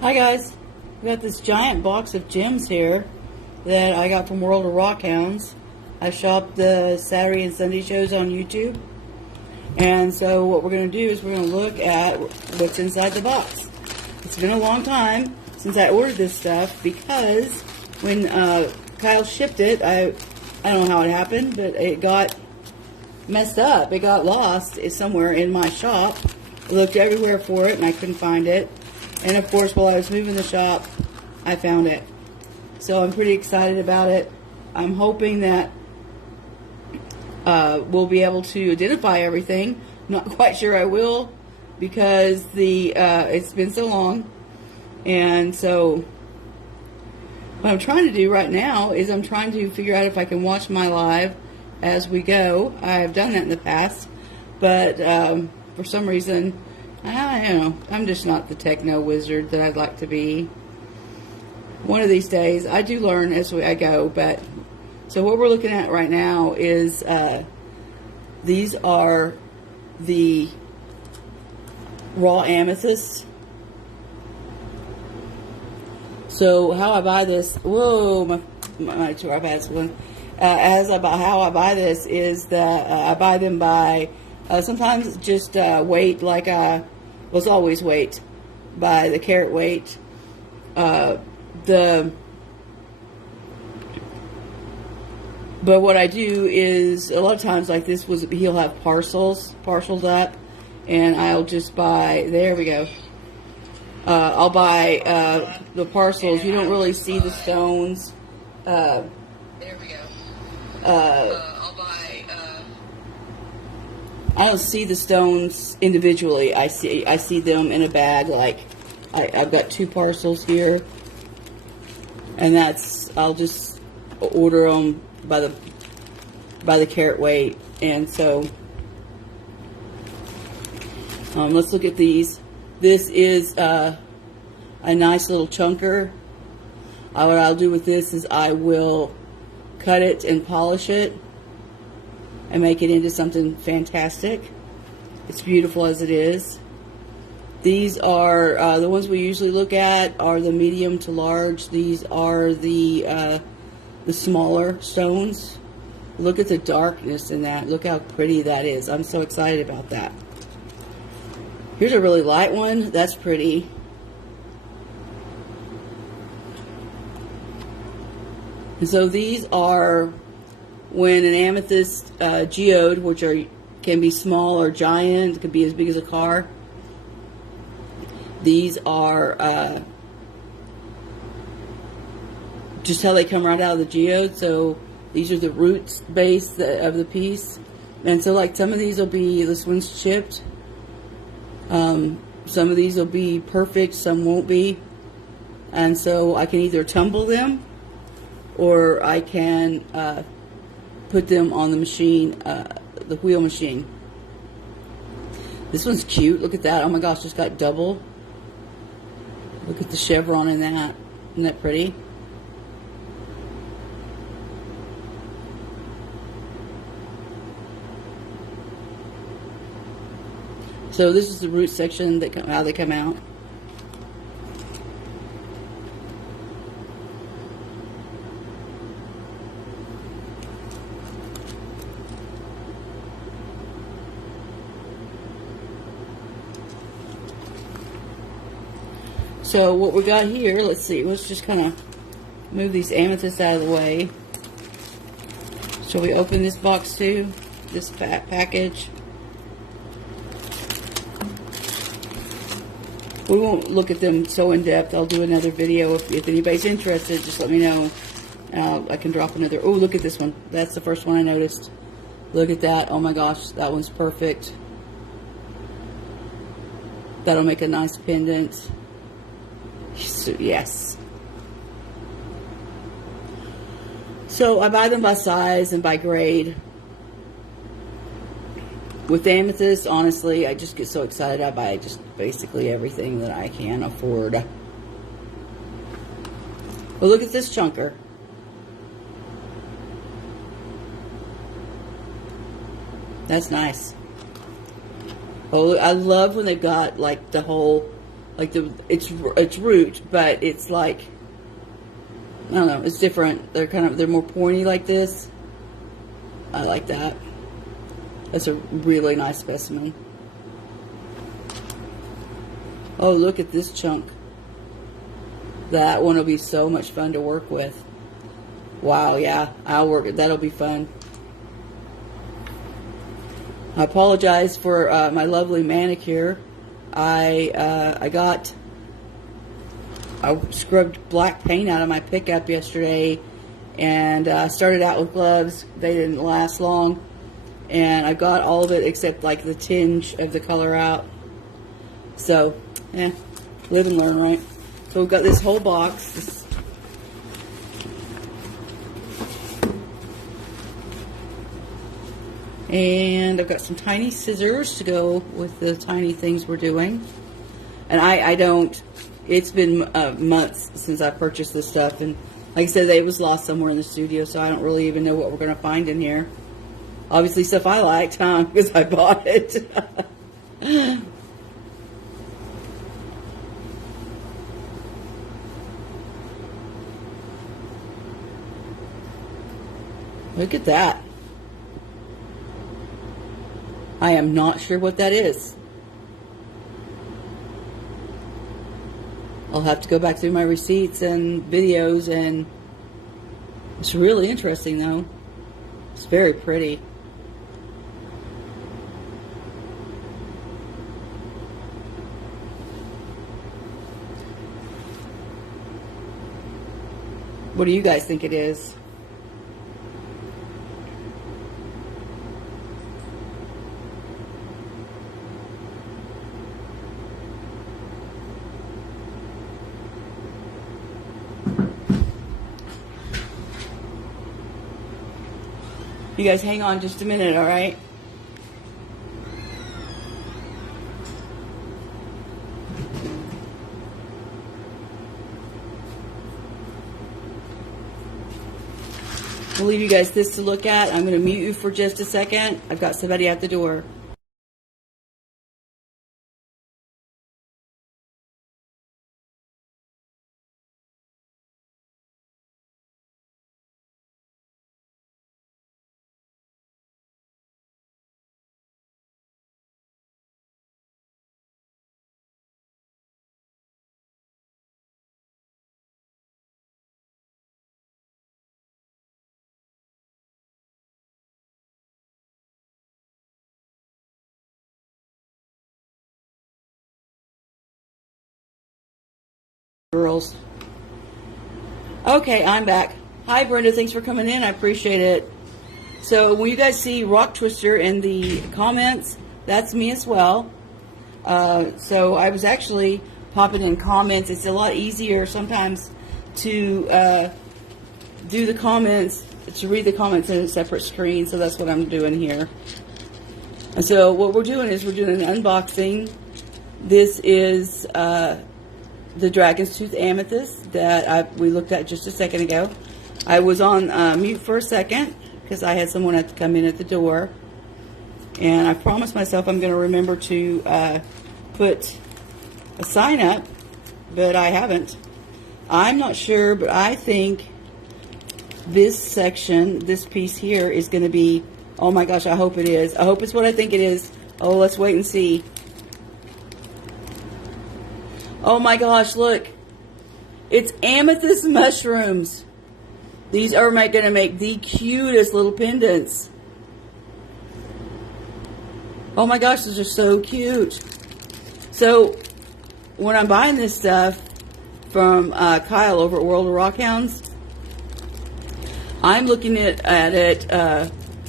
Hi guys, we got this giant box of gems here that I got from World of Rockhounds. I shop the Saturday and Sunday shows on YouTube, and so what we're going to do is we're going to look at what's inside the box. It's been a long time since I ordered this stuff because when Kyle shipped it, I don't know how it happened, but it got messed up. It got lost somewhere in my shop. I looked everywhere for it and I couldn't find it. And of course, while I was moving the shop, I found it. So I'm pretty excited about it. I'm hoping that we'll be able to identify everything. Not quite sure I will because it's been so long. And so what I'm trying to do right now is I'm trying to figure out if I can watch my live as we go. I've done that in the past, but for some reason, I don't know, I'm just not the techno wizard that I'd like to be. One of these days, I do learn as I go, but so what we're looking at right now is these are the raw amethysts. So how I buy this, whoa, my two iPads one. How I buy this is that I buy them by sometimes just weight, like it's always weight, by the carat weight. But what I do is a lot of times, like this was, he'll have parcels up, and I'll just buy. There we go. I'll buy the parcels. You don't really see the stones. There we go. I'll buy. I don't see the stones individually. I see them in a bag. Like I've got two parcels here, and I'll just order them by the carat weight. And so let's look at these. This is a nice little chunker. What I'll do with this is I will cut it and polish it and make it into something fantastic. It's beautiful as it is. These are the ones we usually look at are the medium to large. These are the smaller stones. Look at the darkness in that. Look how pretty that is. I'm so excited about that. Here's a really light one. That's pretty. And so these are when an amethyst geode, which can be small or giant, it could be as big as a car. These are just how they come right out of the geode. So these are the roots base of the piece. And so like some of these will be, this one's chipped. Some of these will be perfect, some won't be. And so I can either tumble them or I can put them on the machine, the wheel machine. This one's cute. Look at that. Oh my gosh, it's got double. Look at the chevron in that. Isn't that pretty? So this is the root section, how they come out. So what we got here, let's see, let's just kind of move these amethysts out of the way. Shall we open this box too? This package? We won't look at them so in depth. I'll do another video. If anybody's interested, just let me know. I can drop another. Oh, look at this one. That's the first one I noticed. Look at that. Oh my gosh, that one's perfect. That'll make a nice pendant. So, yes. So I buy them by size and by grade. With amethyst, honestly, I just get so excited. I buy just basically everything that I can afford. But look at this chunker. That's nice. Oh, I love when they've got like the whole like it's root, but it's like, I don't know, it's different. They're more pointy like this. I like that. That's a really nice specimen. Oh, look at this chunk. That one will be so much fun to work with. Wow, yeah, I'll work it. That'll be fun. I apologize for my lovely manicure. I scrubbed black paint out of my pickup yesterday, and I started out with gloves. They didn't last long, and I got all of it except like the tinge of the color out. So, live and learn, right? So we've got this whole box. And I've got some tiny scissors to go with the tiny things we're doing. And I don't, it's been months since I purchased this stuff. And like I said, it was lost somewhere in the studio, so I don't really even know what we're going to find in here. Obviously stuff I liked, huh? Because I bought it. Look at that. I am not sure what that is. I'll have to go back through my receipts and videos, and it's really interesting though. It's very pretty. What do you guys think it is? You guys hang on just a minute, all right? I'll leave you guys this to look at. I'm going to mute you for just a second. I've got somebody at the door. Girls. Okay, I'm back. Hi, Brenda. Thanks for coming in. I appreciate it. So when you guys see Rock Twister in the comments, that's me as well. So I was actually popping in comments. It's a lot easier sometimes to do the comments, to read the comments in a separate screen. So that's what I'm doing here. And so what we're doing is we're doing an unboxing. This is the Dragon's Tooth Amethyst that we looked at just a second ago. I was on mute for a second because I had someone have to come in at the door. And I promised myself I'm going to remember to put a sign up, but I haven't. I'm not sure, but I think this section, this piece here is going to be, oh my gosh, I hope it is. I hope it's what I think it is. Oh, let's wait and see. Oh my gosh, look. It's amethyst mushrooms. These are going to make the cutest little pendants. Oh my gosh, those are so cute. So, when I'm buying this stuff from Kyle over at World of Rockhounds, I'm looking at it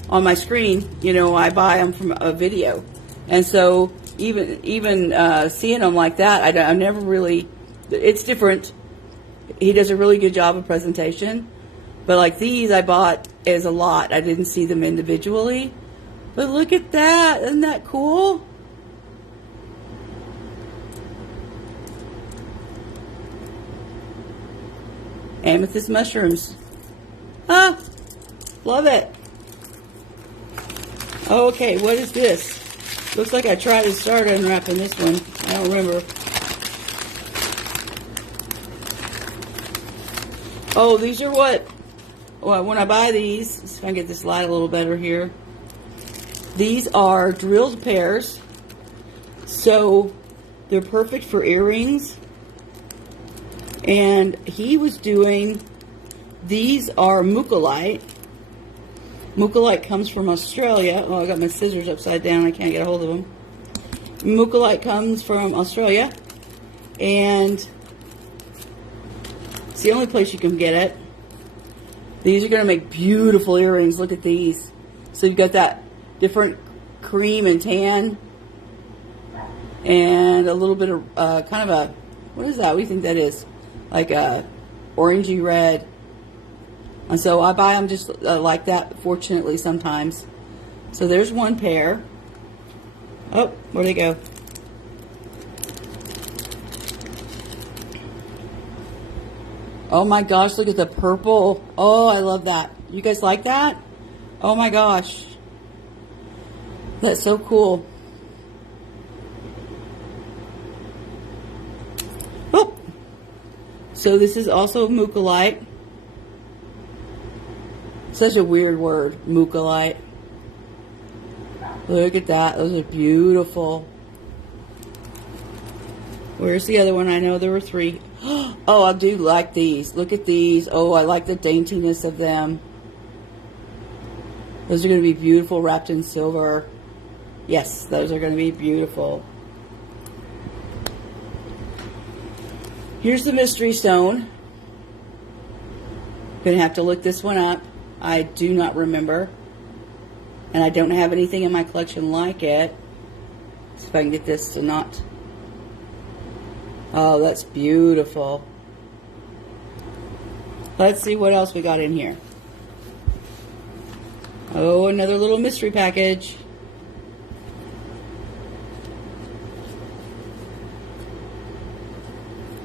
on my screen. You know, I buy them from a video. And so, even seeing them like that, I never really, it's different. He does a really good job of presentation. But like these I bought as a lot. I didn't see them individually. But look at that. Isn't that cool? Amethyst mushrooms. Ah, love it. Okay, what is this? Looks like I tried to start unwrapping this one. I don't remember. Oh, these are what, well, when I buy these, let's see if I can get this light a little better here. These are drilled pears. So they're perfect for earrings. And he was doing, these are mulite. Mulite comes from Australia. Oh, I got my scissors upside down. I can't get a hold of them. Mulite comes from Australia. And it's the only place you can get it. These are going to make beautiful earrings. Look at these. So you've got that different cream and tan. And a little bit of kind of a, what is that? What do you think that is? Like a orangey red. And so I buy them just like that, fortunately, sometimes. So there's one pair. Oh, where'd they go? Oh my gosh, look at the purple. Oh, I love that. You guys like that? Oh my gosh. That's so cool. Oh. So this is also mulite. Such a weird word, mulite. Look at that. Those are beautiful. Where's the other one? I know there were 3. Oh, I do like these. Look at these. Oh, I like the daintiness of them. Those are going to be beautiful wrapped in silver. Yes, those are going to be beautiful. Here's the mystery stone. Going to have to look this one up. I do not remember. And I don't have anything in my collection like it. See if I can get this to not... Oh, that's beautiful. Let's see what else we got in here. Oh, another little mystery package.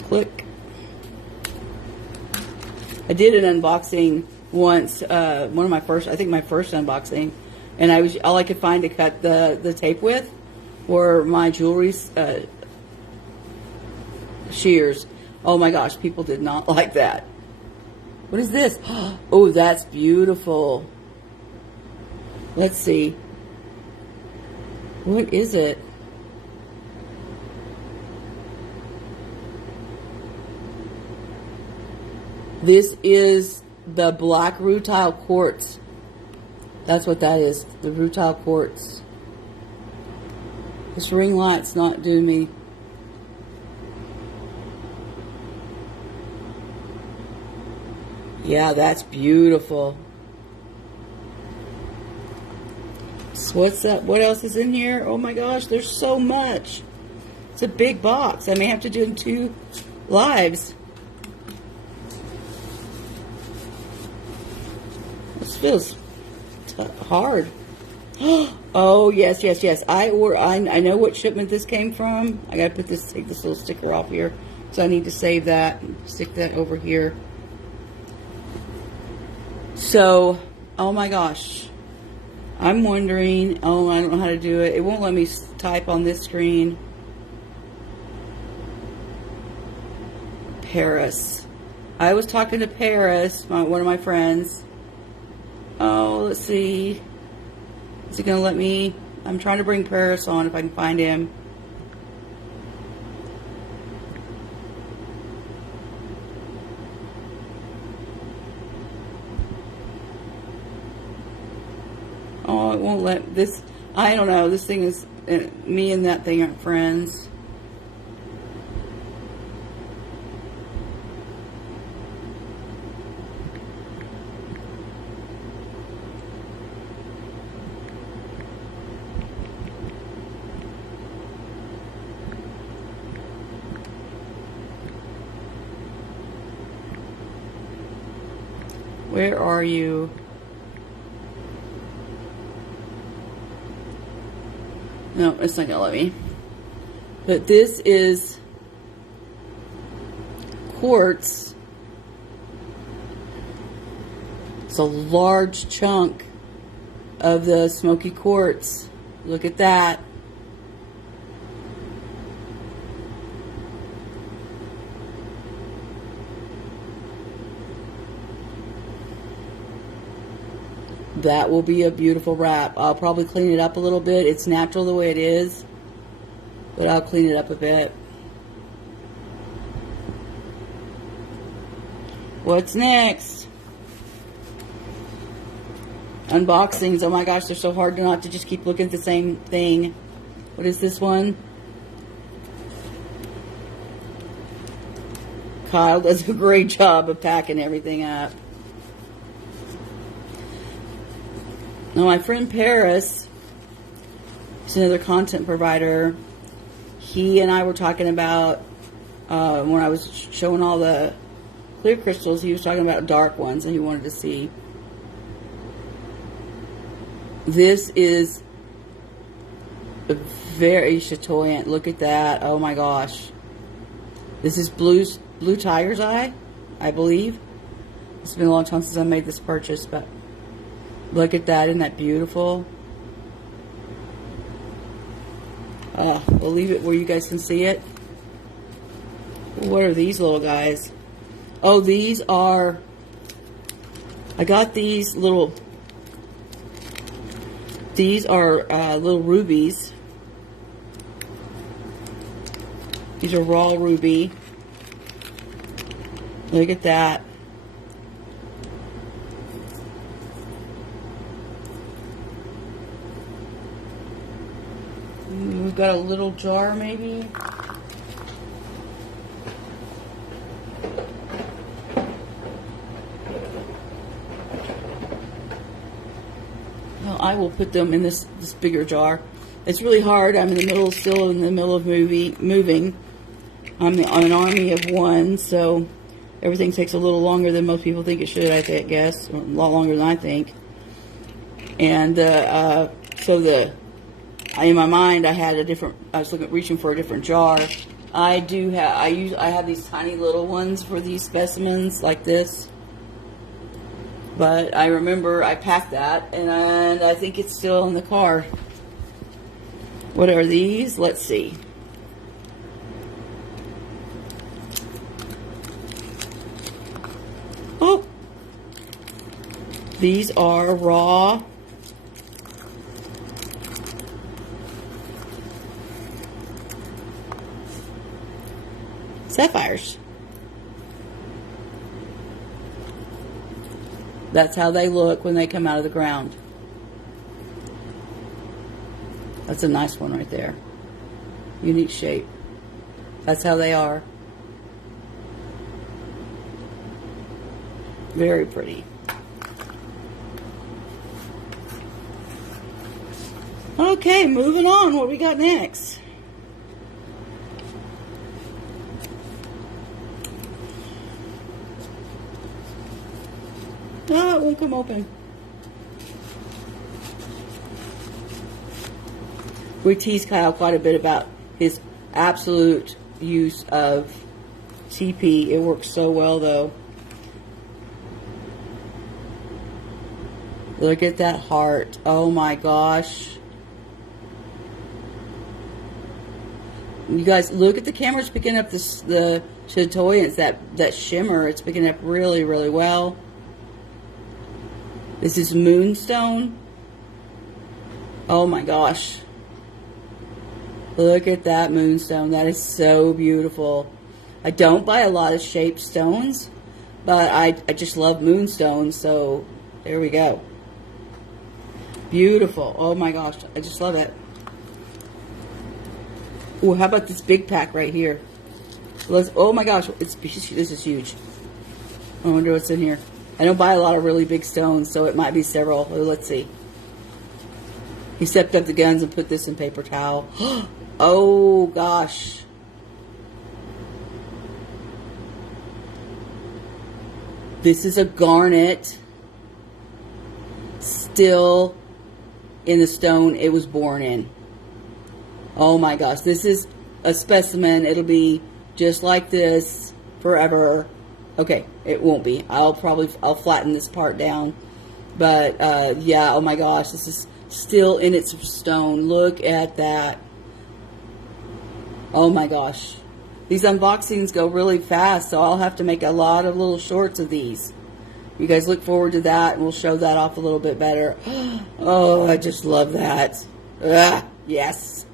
Click. I did an unboxing once, one of my first, I think my first unboxing, and all I could find to cut the tape with were my jewelry shears. Oh my gosh, people did not like that. What is this? Oh, that's beautiful. Let's see. What is it? This is the black rutile quartz. That's what that is. The rutile quartz. This ring light's not doing me. Yeah, that's beautiful. So what's that? What else is in here? Oh my gosh, there's so much. It's a big box. I may have to do 2 lives. This feels hard. Oh yes, yes, yes. I know what shipment this came from. I gotta take this little sticker off here. So I need to save that and stick that over here. So, oh my gosh. I'm wondering, oh, I don't know how to do it. It won't let me type on this screen. Paris. I was talking to Paris, one of my friends. Oh, let's see. Is he going to let me? I'm trying to bring Paris on if I can find him. Oh, it won't let this. I don't know. This thing is, me and that thing aren't friends. Where are you? No, it's not going to let me. But this is quartz. It's a large chunk of the smoky quartz. Look at that. that will be a beautiful wrap. I'll probably clean it up a little bit. It's natural the way it is, but I'll clean it up a bit. What's next? Unboxings. Oh my gosh, they're so hard not to just keep looking at the same thing. What is this one? Kyle does a great job of packing everything up. Now, my friend Paris, who's another content provider, he and I were talking about, when I was showing all the clear crystals, he was talking about dark ones and he wanted to see. This is a very chatoyant. Look at that. Oh my gosh. This is Blue Tiger's Eye, I believe. It's been a long time since I made this purchase, but look at that. Isn't that beautiful? We'll leave it where you guys can see it. What are these little guys? Oh, these are... I got these little... These are little rubies. These are raw ruby. Look at that. We've got a little jar maybe. Well, I will put them in this bigger jar. It's really hard. I'm still in the middle of moving. I'm on an army of one, so everything takes a little longer than most people think it should, I guess. A lot longer than I think. And in my mind, I was reaching for a different jar. I have these tiny little ones for these specimens like this. But I remember I packed that, and I think it's still in the car. What are these? Let's see. Oh! These are raw sapphires. That's how they look when they come out of the ground. That's a nice one right there. Unique shape. That's how they are. Very pretty. Okay, moving on. What we got next? No, it won't come open. We tease Kyle quite a bit about his absolute use of TP. It works so well, though. Look at that heart. Oh my gosh. You guys, look at the camera. It's picking up the chatoyance, that shimmer. It's picking up really, really well. This is moonstone. Oh my gosh. Look at that moonstone. That is so beautiful. I don't buy a lot of shaped stones, but I just love moonstones, so there we go. Beautiful. Oh my gosh. I just love it. Ooh, how about this big pack right here? Oh my gosh. This is huge. I wonder what's in here. I don't buy a lot of really big stones, so it might be several. Oh, let's see. He stepped up the guns and put this in paper towel. Oh, gosh. This is a garnet. Still in the stone it was born in. Oh, my gosh. This is a specimen. It'll be just like this forever. Okay, it won't be. I'll flatten this part down. But, yeah, oh my gosh, this is still in its stone. Look at that. Oh my gosh. These unboxings go really fast, so I'll have to make a lot of little shorts of these. You guys look forward to that, and we'll show that off a little bit better. Oh, I just love that. Yes.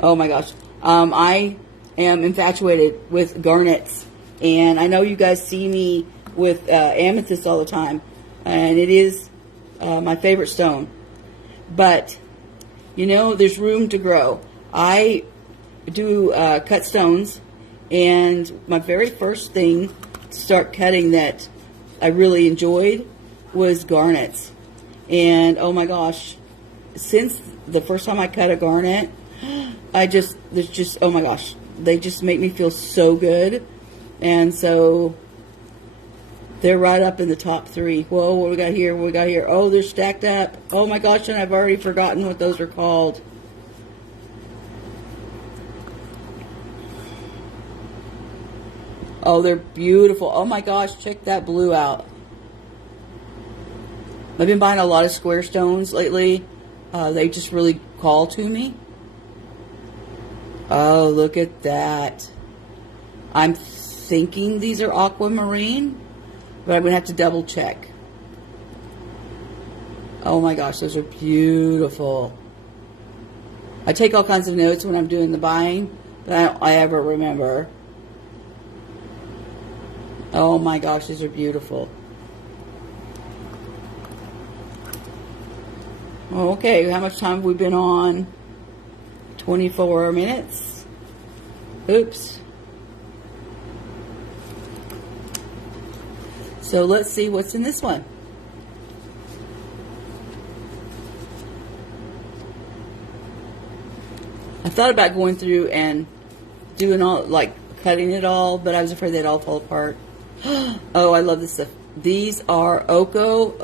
Oh my gosh. I am infatuated with garnets, and I know you guys see me with amethyst all the time, and it is my favorite stone. But, you know, there's room to grow. I do cut stones, and my very first thing to start cutting that I really enjoyed was garnets. And oh my gosh, since the first time I cut a garnet, oh my gosh, they just make me feel so good. And so they're right up in the top 3. Whoa, what we got here? What we got here? Oh, they're stacked up. Oh my gosh, and I've already forgotten what those are called. Oh, they're beautiful. Oh my gosh, check that blue out. I've been buying a lot of square stones lately. They just really call to me. Oh, look at that. I'm thinking these are aquamarine, but I'm going to have to double check. Oh my gosh, those are beautiful. I take all kinds of notes when I'm doing the buying, but I don't ever remember. Oh my gosh, these are beautiful. Okay, how much time have we been on? 24 minutes. Oops. So let's see what's in this one. I thought about going through and doing all, like cutting it all, but I was afraid they'd all fall apart. Oh, I love this stuff. These are Oko,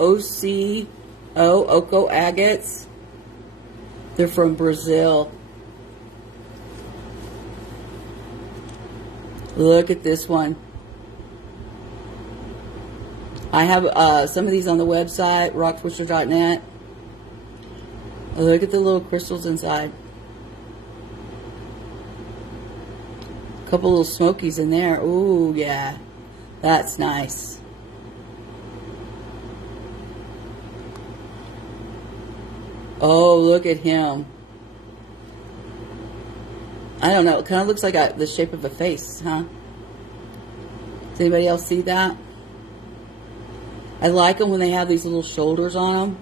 Oko agates. They're from Brazil. Look at this one. I have some of these on the website, rockstwisher.net. Look at the little crystals inside. A couple little smokies in there. Ooh, yeah. That's nice. Oh, look at him. I don't know. It kind of looks like the shape of a face, huh? Does anybody else see that? I like them when they have these little shoulders on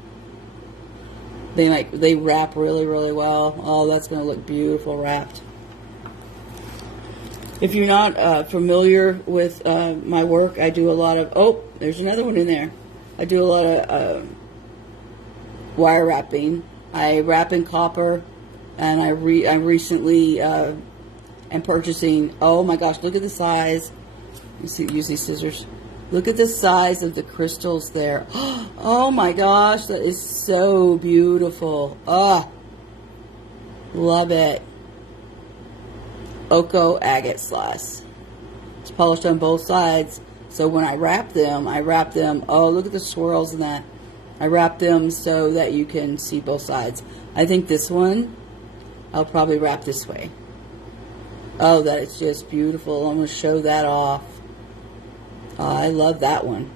them. They wrap really, really well. Oh, that's going to look beautiful wrapped. If you're not familiar with my work, I do a lot of... Oh, there's another one in there. I do a lot of wire wrapping. I wrap in copper, and I recently am purchasing... Oh my gosh, look at the size. Use these scissors. Look at the size of the crystals there. Oh my gosh, that is so beautiful. Ah, love it. Oko agate slice. It's polished on both sides, so when I wrap them, oh, look at the swirls in that. I wrap them so that you can see both sides. I think this one, I'll probably wrap this way. Oh, that is just beautiful. I'm going to show that off. I love that one.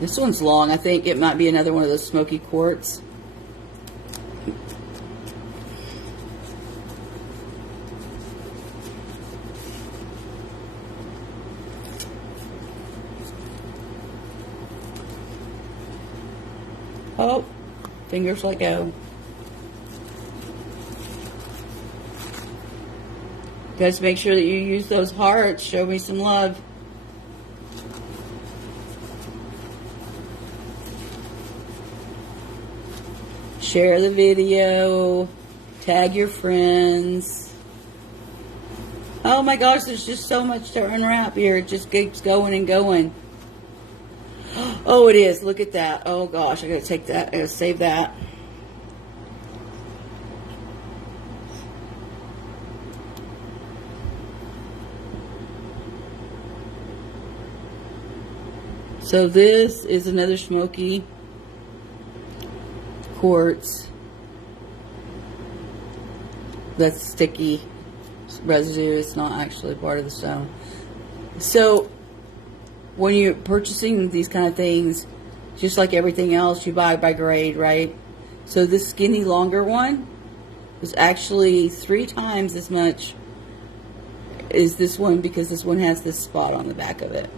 This one's long. I think it might be another one of those smoky quartz. Oh, fingers let go. Guys, make sure that you use those hearts. Show me some love. Share the video. Tag your friends. Oh my gosh, there's just so much to unwrap here. It just keeps going and going. Oh, it is. Look at that. Oh gosh, I gotta take that. I gotta save that. So this is another smoky quartz that's sticky. residue. It's not actually part of the stone. So when you're purchasing these kind of things, just like everything else, you buy by grade, right? So this skinny, longer one was actually 3 times as much as this one, because this one has this spot on the back of it.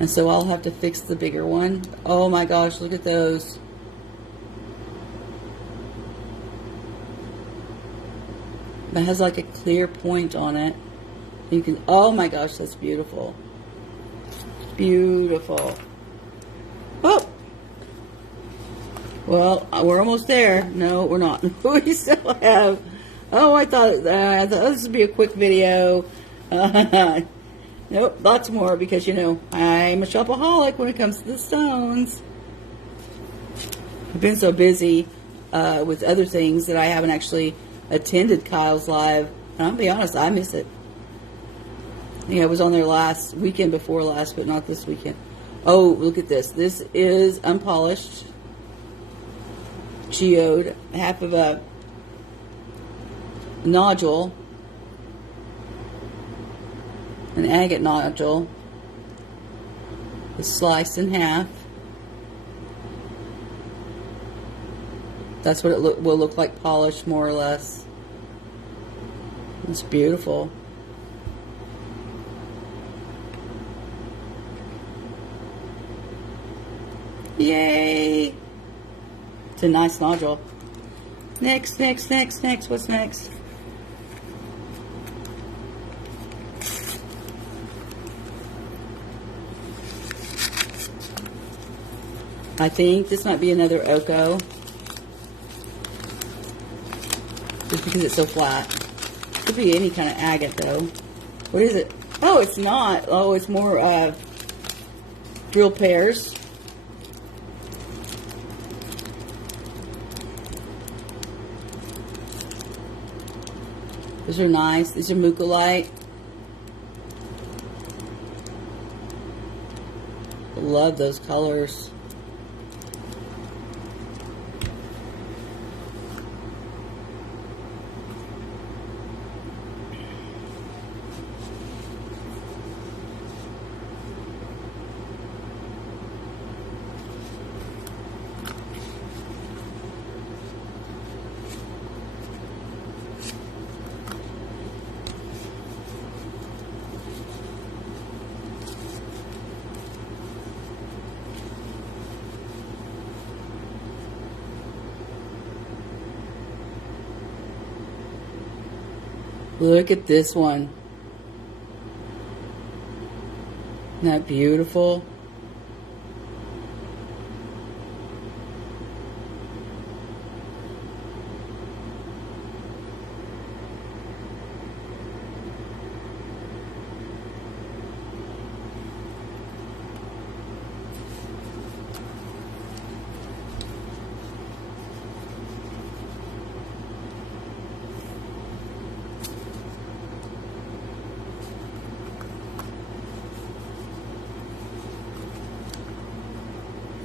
And so I'll have to fix the bigger one. Oh my gosh, look at those. It has like a clear point on it. You can, oh my gosh, that's beautiful. Beautiful. Oh! Well, we're almost there. No, we're not. We still have, oh, I thought this would be a quick video. Nope, lots more, because, you know, I'm a shopaholic when it comes to the stones. I've been so busy with other things that I haven't actually attended Kyle's live. And I'll be honest, I miss it. Yeah, I was on there last weekend before last, but not this weekend. Oh, look at this. This is unpolished geode, half of a nodule, an agate nodule. It's sliced in half. That's what it will look like polished, more or less. It's beautiful. Yay! It's a nice nodule. Next. What's next? I think this might be another Oko. Just because it's so flat. Could be any kind of agate, though. What is it? Oh, it's not. Oh, it's more drill pairs. These are nice. These are mulite. Love those colors. Look at this one. Isn't that beautiful?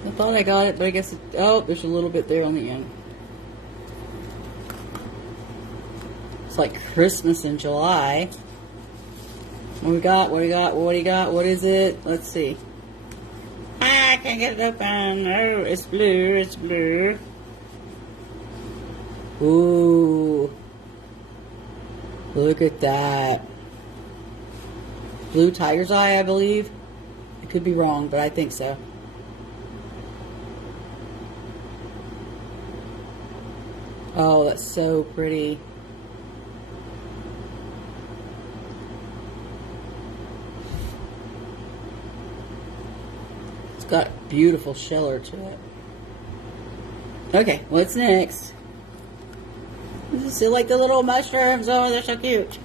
I thought I got it, but I guess oh, there's a little bit there on the end. It's like Christmas in July. What do we got? What do you got? What is it? Let's see. I can't get it open. Oh, it's blue. It's blue. Ooh. Look at that. Blue tiger's eye, I believe. I could be wrong, but I think so. Oh, that's so pretty. It's got beautiful sheller to it. Okay, what's next? This is like the little mushrooms. Oh, they're so cute.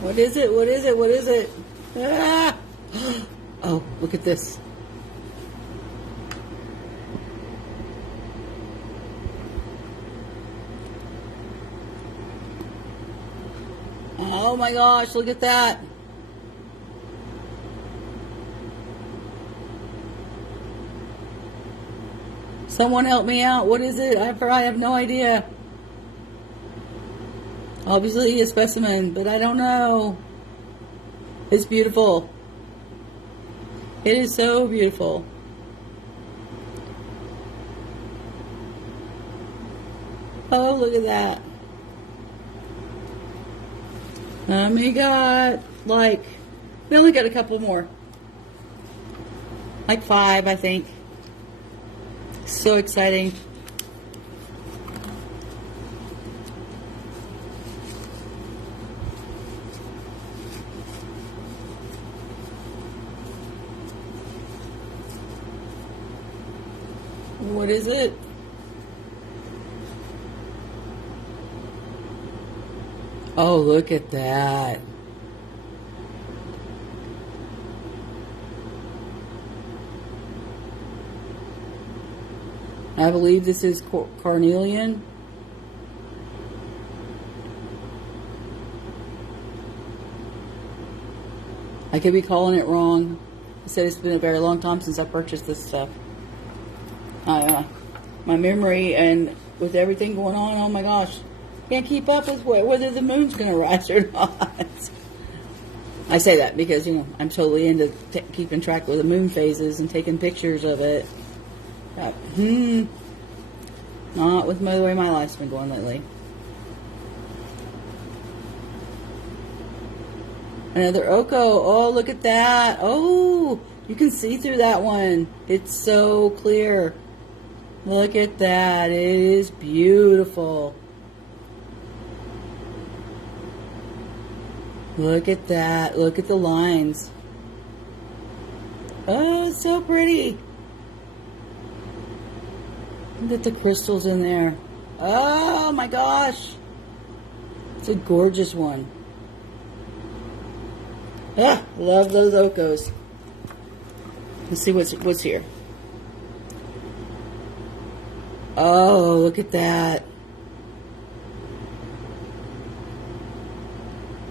What is it? What is it? What is it? Ah! Oh, look at this. Oh my gosh, look at that. Someone help me out. What is it? I have no idea. Obviously a specimen, but I don't know. It's beautiful. It is so beautiful. Oh, look at that. We got, like, we only got a couple more. Like 5, I think. So exciting. What is it? Oh, look at that. I believe this is carnelian. I could be calling it wrong. I said it's been a very long time since I purchased this stuff. My memory and with everything going on, oh my gosh. Can't keep up with whether the moon's going to rise or not. I say that because, you know, I'm totally into keeping track of the moon phases and taking pictures of it. Not with the way my life's been going lately. Another Oko. Oh, look at that. Oh, you can see through that one. It's so clear. Look at that. It is beautiful. Look at that. Look at the lines. Oh, it's so pretty. Look at the crystals in there. Oh my gosh. It's a gorgeous one. Ah, love those Okos. Let's see what's here. Oh, look at that.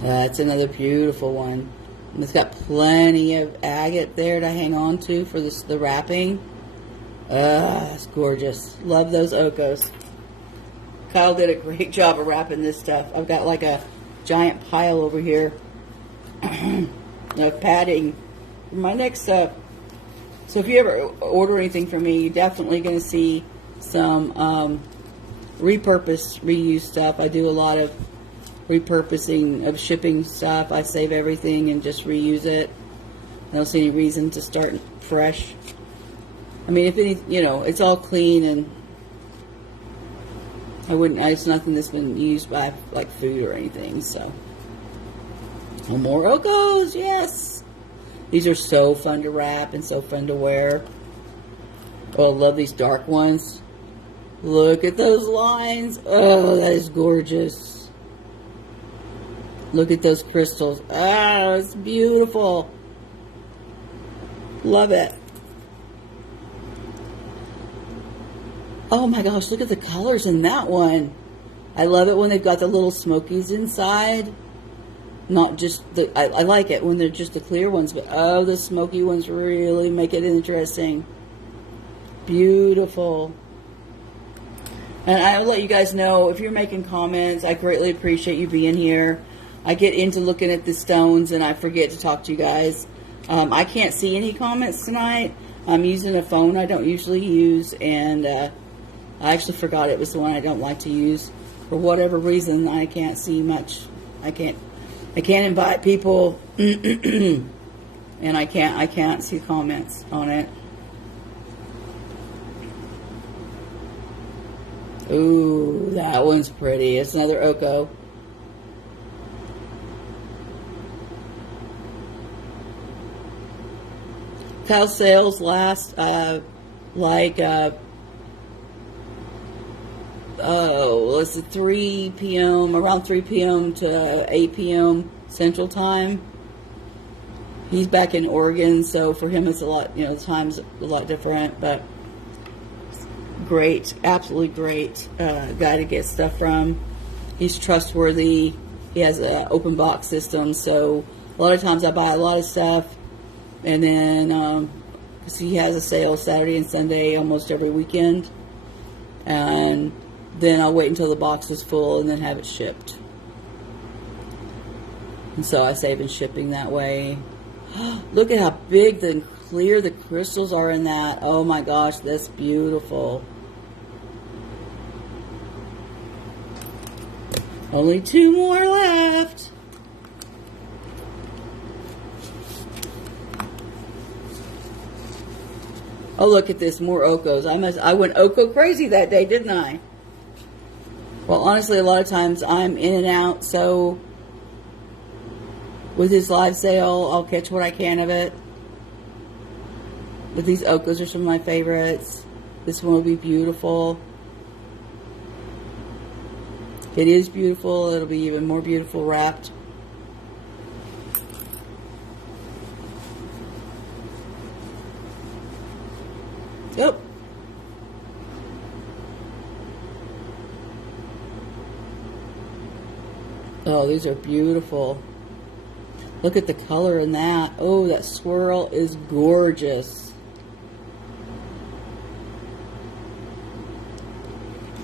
That's another beautiful one. And it's got plenty of agate there to hang on to for the wrapping. It's gorgeous. Love those Okos. Kyle did a great job of wrapping this stuff. I've got like a giant pile over here of padding for my next stuff. So if you ever order anything from me, you're definitely going to see some repurposed, reused stuff. I do a lot of repurposing of shipping stuff. I save everything and just reuse it. I don't see any reason to start fresh. I mean, if any, you know, it's all clean and it's nothing that's been used by like food or anything. So, no more Okos, yes. These are so fun to wrap and so fun to wear. Oh, I love these dark ones. Look at those lines. Oh, that is gorgeous. Look at those crystals. Ah, it's beautiful. Love it. Oh my gosh, look at the colors in that one. I love it when they've got the little smokies inside. Not just the, I like it when they're just the clear ones, but oh, the smoky ones really make it interesting. Beautiful. And I'll let you guys know, if you're making comments, I greatly appreciate you being here. I get into looking at the stones and I forget to talk to you guys. I can't see any comments tonight. I'm using a phone I don't usually use, and I actually forgot it was the one I don't like to use. For whatever reason, I can't see much. I can't invite people, and I can't see comments on it. Ooh, that one's pretty. It's another Oko. Tile sales last it's 3 p.m. around 3 p.m. to 8 p.m. Central Time. He's back in Oregon, so for him it's a lot, you know, the time's a lot different, but great, absolutely great guy to get stuff from. He's trustworthy, He has an open box system, so a lot of times I buy a lot of stuff, and then cause he has a sale Saturday and Sunday almost every weekend, and then I'll wait until the box is full and then have it shipped. And so I save in shipping that way. Look at how big and clear the crystals are in that. Oh my gosh, that's beautiful. Only 2 more left. Oh, look at this, more Okos. I went Oko crazy that day, didn't I? Well, honestly, a lot of times I'm in and out, so with this live sale, I'll catch what I can of it. But these Okos are some of my favorites. This one will be beautiful. It is beautiful. It'll be even more beautiful wrapped. Yep. Oh, these are beautiful. Look at the color in that. Oh, that swirl is gorgeous.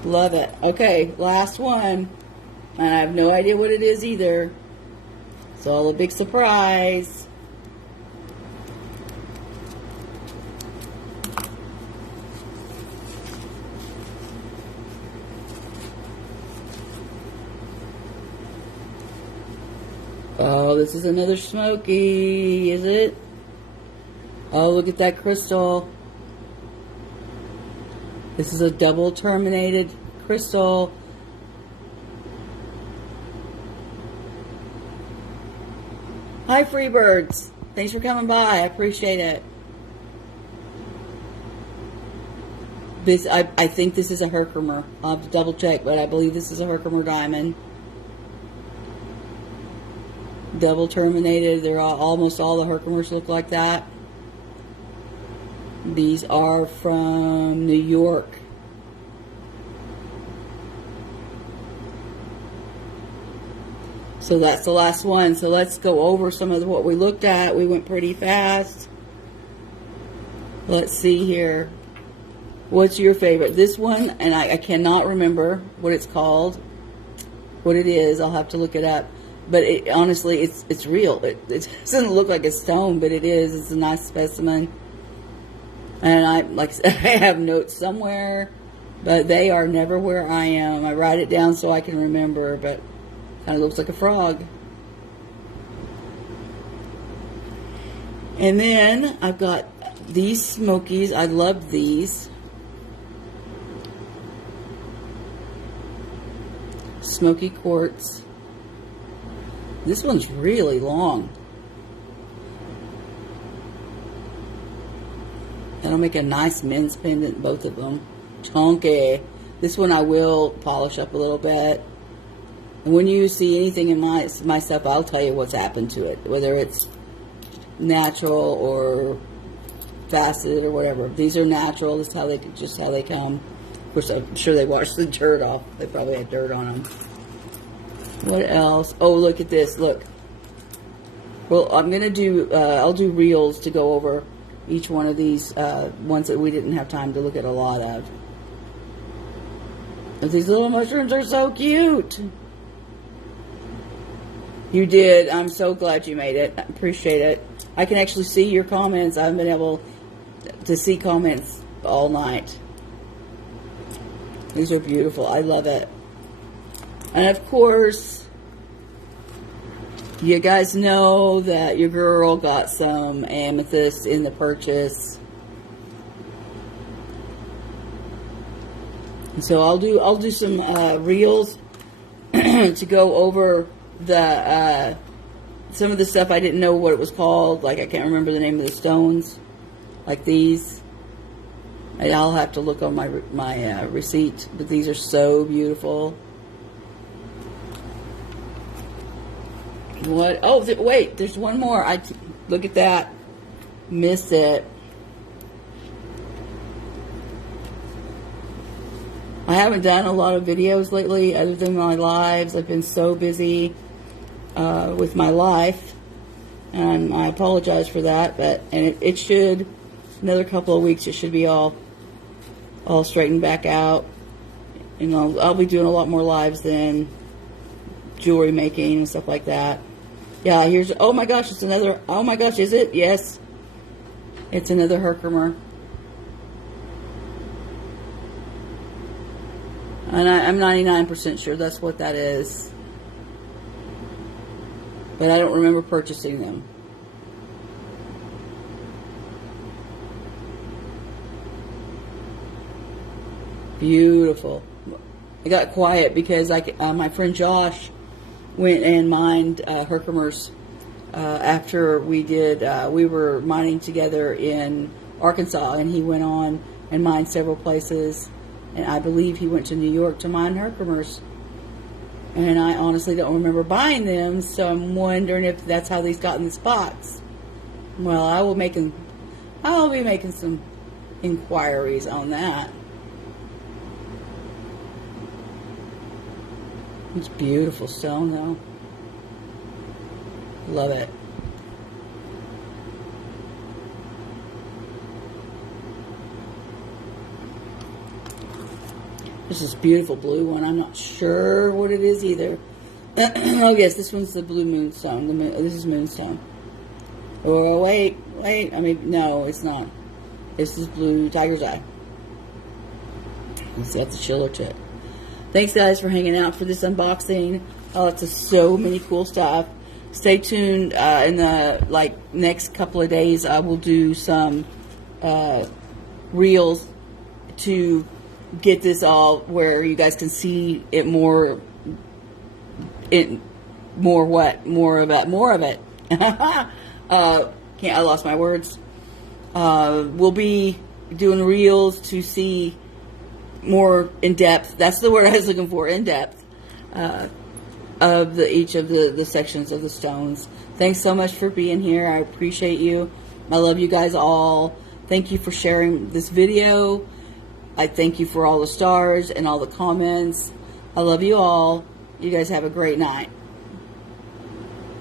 Love it. Okay, last one. And I have no idea what it is either. It's all a big surprise. Oh, this is another smoky, is it? Oh, look at that crystal. This is a double terminated crystal. Hi, Freebirds. Thanks for coming by. I appreciate it. I think this is a Herkimer. I'll have to double check, but I believe this is a Herkimer diamond. Double terminated. They're almost all the Herkimers look like that. These are from New York. So that's the last one. So let's go over some of what we looked at. We went pretty fast. Let's see here. What's your favorite? This one, and I cannot remember what it's called. What it is. I'll have to look it up. But honestly, it's real. It doesn't look like a stone, but it is. It's a nice specimen. And I have notes somewhere, but they are never where I am. I write it down so I can remember, but kind of looks like a frog. And then I've got these smokies. I love these. Smoky quartz. This one's really long. That'll make a nice men's pendant, both of them. Chunky. This one I will polish up a little bit. And when you see anything in my stuff, I'll tell you what's happened to it. Whether it's natural or faceted or whatever. These are natural. This is how they come. Of course, I'm sure they washed the dirt off. They probably had dirt on them. What else? Oh, look at this. Look. Well, I'm going to do, I'll do reels to go over each one of these ones that we didn't have time to look at a lot of. But these little mushrooms are so cute. You did. I'm so glad you made it. I appreciate it. I can actually see your comments. I haven't been able to see comments all night. These are beautiful. I love it. And of course, you guys know that your girl got some amethyst in the purchase. And so I'll do some reels to go over the some of the stuff I didn't know what it was called. Like I can't remember the name of the stones, like these. And I'll have to look on my receipt. But these are so beautiful. What? Oh, wait. There's one more. Look at that. Missed it. I haven't done a lot of videos lately other than my lives. I've been so busy. with my life, and I apologize for that. But it should, another couple of weeks, it should be all straightened back out. You know, I'll be doing a lot more lives then, jewelry making and stuff like that. Yeah, here's, oh my gosh, it's another, oh my gosh, is it? Yes. It's another Herkimer. And I'm 99% sure that's what that is. But I don't remember purchasing them. Beautiful. I got quiet because my friend Josh went and mined Herkimers after we were mining together in Arkansas, and he went on and mined several places, and I believe he went to New York to mine Herkimers. And I honestly don't remember buying them, so I'm wondering if that's how these got in this box. Well, I'll be making some inquiries on that. It's beautiful stone, though. Love it. This is beautiful blue one. I'm not sure what it is either. Oh yes, this one's the blue moonstone. This is moonstone. Oh wait. I mean, no, it's not. This is blue tiger's eye. Let's see, that's a chiller tip. Thanks guys for hanging out for this unboxing. Oh, it's so many cool stuff. Stay tuned. In the next couple of days, I will do some reels to get this all where you guys can see it more. More of it. I lost my words. We'll be doing reels to see more in depth. That's the word I was looking for. In depth of each of the sections of the stones. Thanks so much for being here. I appreciate you. I love you guys all. Thank you for sharing this video. I thank you for all the stars and all the comments. I love you all. You guys have a great night.